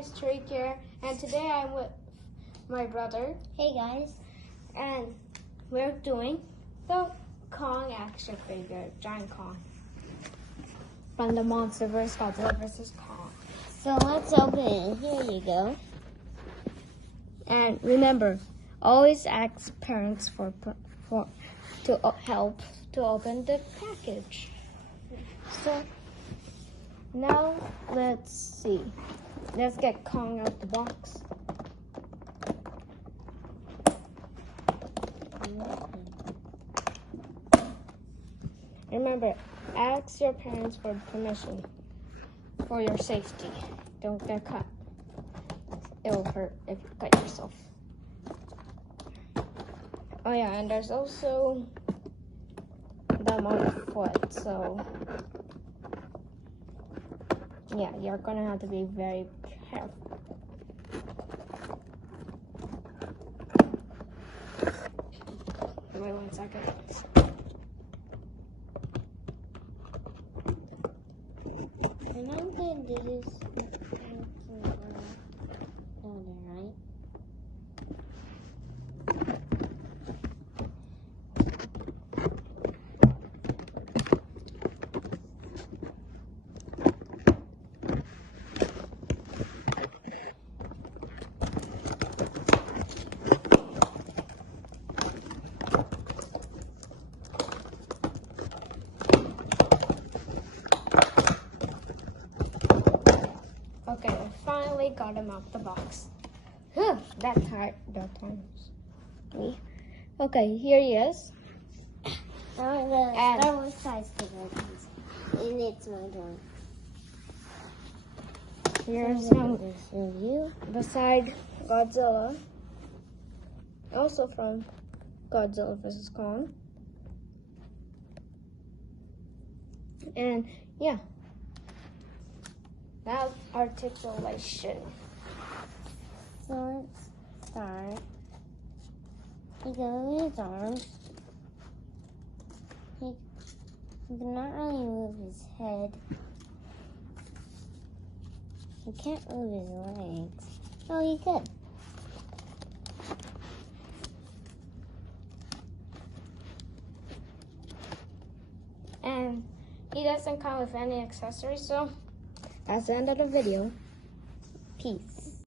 guys, Trick here, and today I'm with my brother. Hey guys. And we're doing the Kong action figure, Giant Kong. From the Monster vs. Godzilla vs. Kong. So let's open it. Here you go. And remember, always ask parents to help to open the package. So now let's see. Let's get Kong out the box. Remember, ask your parents for permission for your safety. Don't get cut. It will hurt if you cut yourself. Oh yeah, and there's also them on the foot, so yeah, you're gonna have to be very careful. Wait 1 second. And I'm going to do this down there, right? Okay, I finally got him out the box. Whew, that times me. Okay, here he is. Now the Star Wars size figure, and it's my turn. Here's you. beside Godzilla. Also from Godzilla vs. Kong. And yeah. Now articulation. So let's start. He goes his arms. He cannot really move his head. He can't move his legs. Oh, he could. And he doesn't come with any accessories, so that's the end of the video.